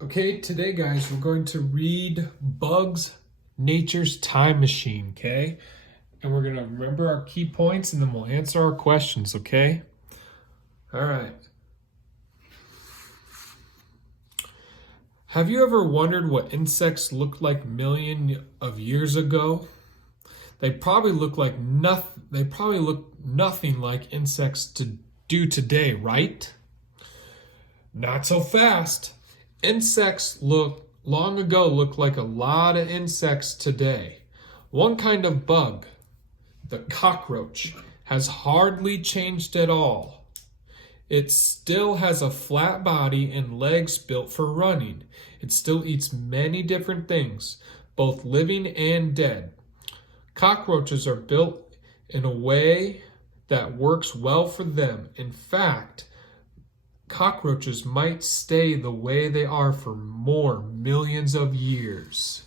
Okay, today guys, we're going to read Bugs Nature's Time Machine, okay? And we're going to remember our key points and then we'll answer our questions, okay? All right. Have you ever wondered what insects looked like millions of years ago? They probably look nothing like insects to do today, right? Not so fast. Insects long ago looked like a lot of insects today. One kind of bug, the cockroach, has hardly changed at all. It still has a flat body and legs built for running. It still eats many different things, both living and dead. Cockroaches are built in a way that works well for them. In fact, cockroaches might stay the way they are for more millions of years.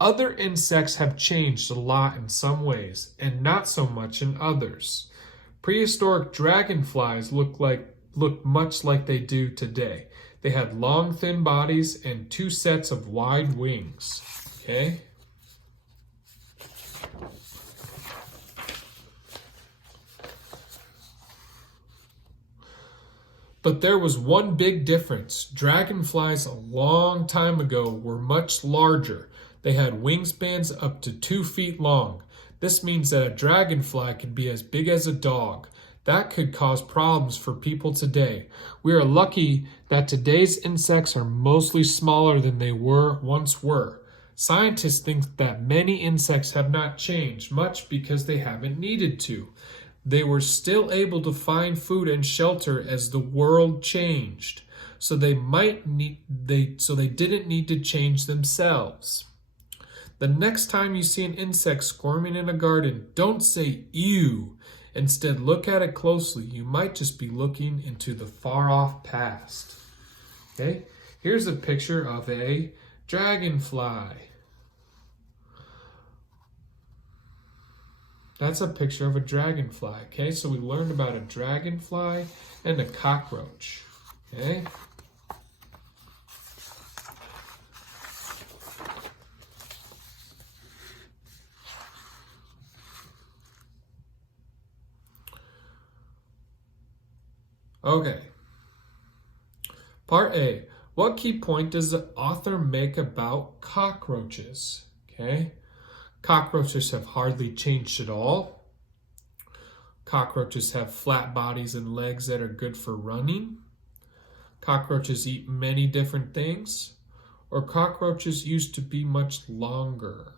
Other insects have changed a lot in some ways, and not so much in others. Prehistoric dragonflies look much like they do today. They had long, thin bodies and two sets of wide wings. Okay? But there was one big difference. Dragonflies a long time ago were much larger. They had wingspans up to 2 feet long. This means that a dragonfly could be as big as a dog. That could cause problems for people today. We are lucky that today's insects are mostly smaller than they once were. Scientists think that many insects have not changed much because they haven't needed to. They were still able to find food and shelter as the world changed, so they didn't need to change themselves. The next time you see an insect squirming in a garden, don't say ew. Instead, look at it closely. You might just be looking into the far-off past. Okay? Here's a picture of a dragonfly. That's a picture of a dragonfly, okay? So we learned about a dragonfly and a cockroach, okay? Okay. Part A. What key point does the author make about cockroaches? Okay? Cockroaches have hardly changed at all. Cockroaches have flat bodies and legs that are good for running. Cockroaches eat many different things. Or cockroaches used to be much longer.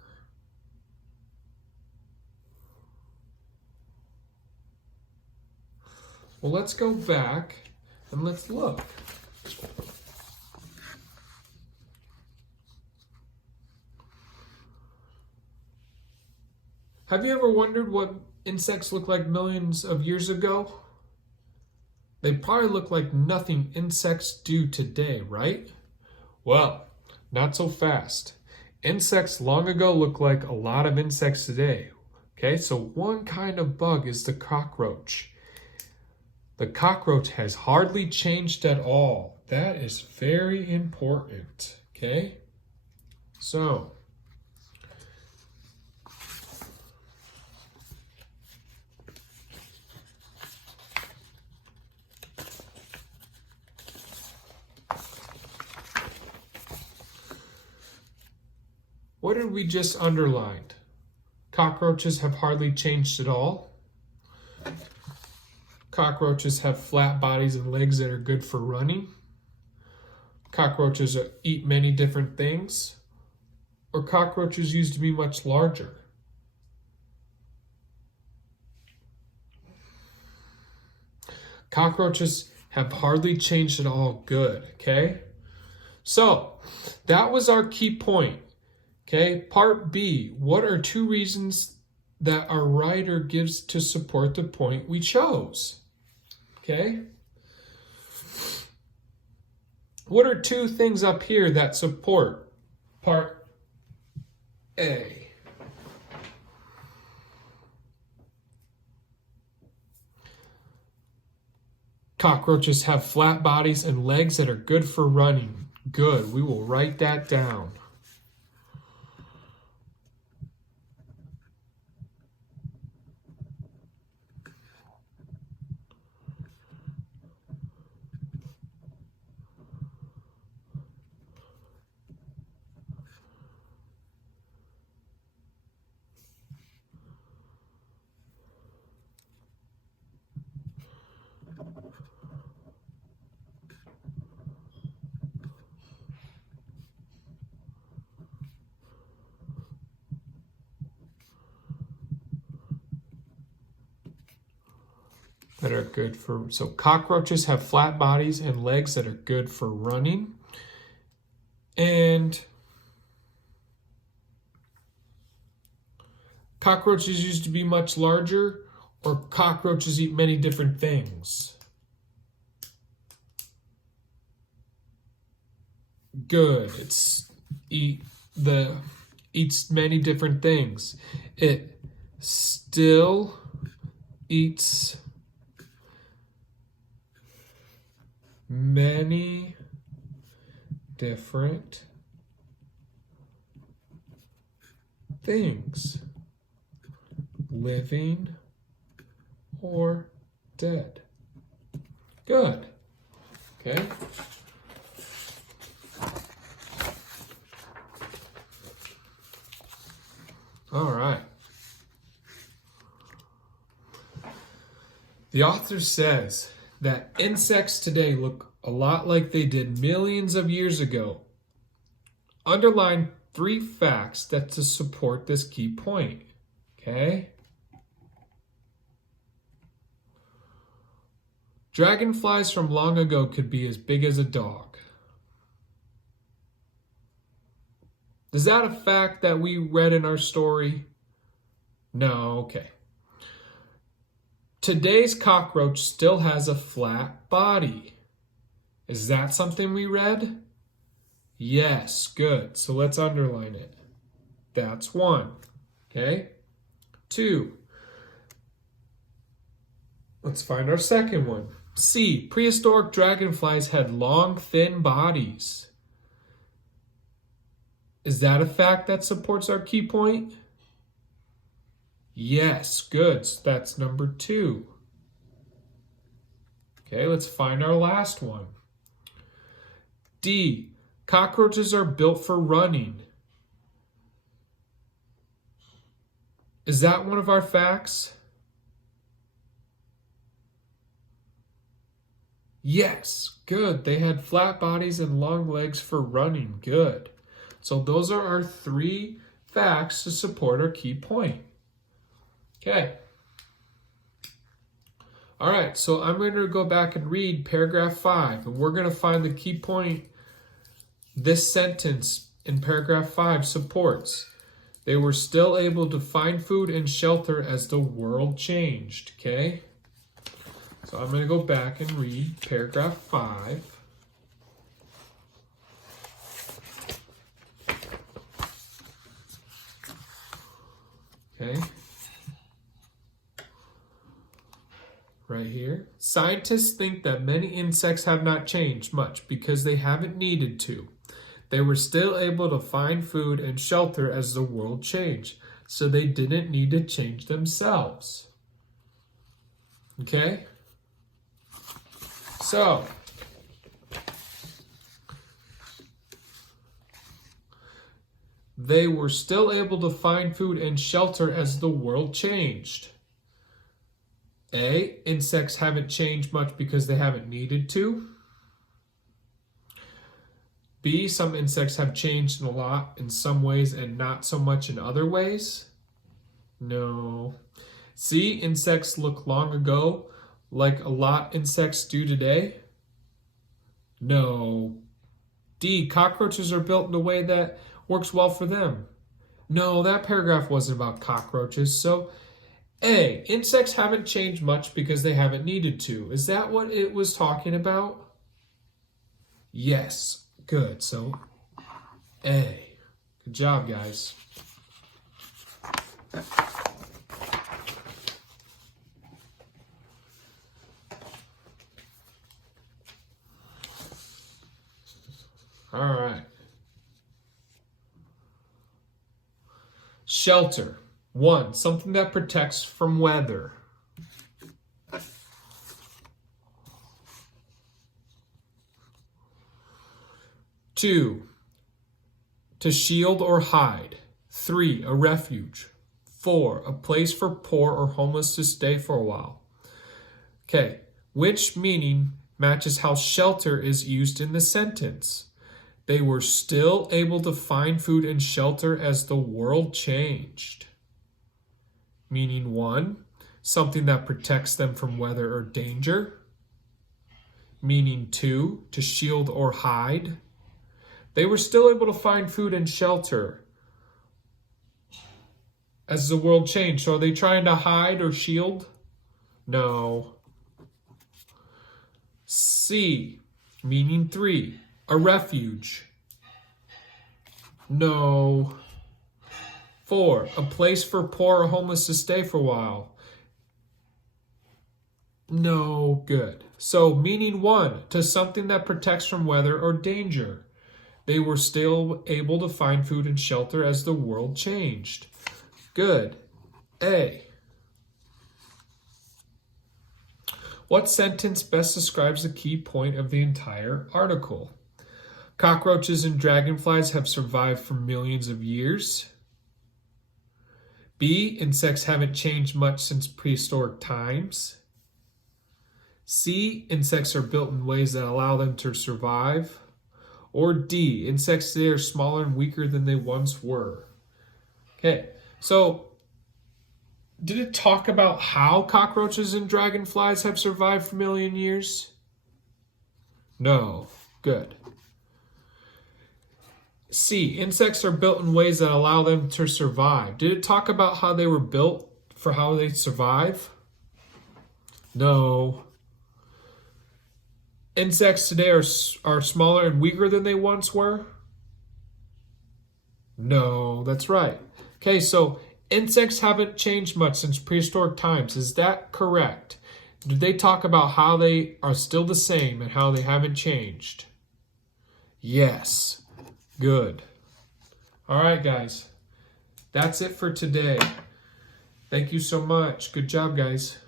Well, let's go back and let's look. Have you ever wondered what insects looked like millions of years ago? They probably look like nothing insects do today, right? Well, not so fast. Insects long ago looked like a lot of insects today. Okay, so one kind of bug is the cockroach. The cockroach has hardly changed at all. That is very important. Okay, so what did we just underline? Cockroaches have hardly changed at all. Cockroaches have flat bodies and legs that are good for running. Cockroaches eat many different things. Or cockroaches used to be much larger. Cockroaches have hardly changed at all. Good, okay? So, that was our key point. Okay, part B, what are 2 reasons that our writer gives to support the point we chose? Okay, what are 2 things up here that support part A? Cockroaches have flat bodies and legs that are good for running. Good. We will write that down. That are good for, so cockroaches have flat bodies and legs that are good for running. And cockroaches used to be much larger, or cockroaches eat many different things. Good. Eats many different things. It still eats many different things, living or dead. Good. Okay. All right. The author says that insects today look a lot like they did millions of years ago. Underline 3 facts that to support this key point. Okay? Dragonflies from long ago could be as big as a dog. Is that a fact that we read in our story? No, okay. Today's cockroach still has a flat body. Is that something we read? Yes, good. So let's underline it. That's 1. Okay? 2. Let's find our second one. C. Prehistoric dragonflies had long, thin bodies. Is that a fact that supports our key point? Yes, good. So that's number 2. Okay, let's find our last one. D. Cockroaches are built for running. Is that one of our facts? Yes, good. They had flat bodies and long legs for running. Good. So those are our 3 facts to support our key point. Okay. All right, so I'm going to go back and read paragraph 5, and we're going to find the key point this sentence in paragraph 5 supports. They were still able to find food and shelter as the world changed. Okay? So I'm going to go back and read paragraph 5. Okay. Right here. Scientists think that many insects have not changed much because they haven't needed to. They were still able to find food and shelter as the world changed, so they didn't need to change themselves. Okay? So, they were still able to find food and shelter as the world changed. A, insects haven't changed much because they haven't needed to. B, some insects have changed a lot in some ways and not so much in other ways. No. C, insects look long ago like a lot insects do today. No. D, cockroaches are built in a way that works well for them. No, that paragraph wasn't about cockroaches. So A, insects haven't changed much because they haven't needed to. Is that what it was talking about? Yes. Good. So A. Good job, guys. All right. Shelter. 1. Something that protects from weather. 2. To shield or hide. 3. A refuge. 4. A place for poor or homeless to stay for a while. Okay. Which meaning matches how shelter is used in the sentence? They were still able to find food and shelter as the world changed. Meaning 1, something that protects them from weather or danger. Meaning 2, to shield or hide. They were still able to find food and shelter as the world changed. So are they trying to hide or shield? No. C, meaning 3, a refuge. No. 4, a place for poor or homeless to stay for a while. No. Good. So meaning 1, to something that protects from weather or danger. They were still able to find food and shelter as the world changed. Good. A. What sentence best describes the key point of the entire article? Cockroaches and dragonflies have survived for millions of years. B. Insects haven't changed much since prehistoric times. C. Insects are built in ways that allow them to survive. Or D. Insects today are smaller and weaker than they once were. Okay, so did it talk about how cockroaches and dragonflies have survived for a million years? No. Good. C. Insects are built in ways that allow them to survive. Did it talk about how they were built for how they survive? No. Insects today are smaller and weaker than they once were? No, that's right. Okay, so insects haven't changed much since prehistoric times. Is that correct? Did they talk about how they are still the same and how they haven't changed? Yes. Good. All right, guys. That's it for today. Thank you so much. Good job, guys.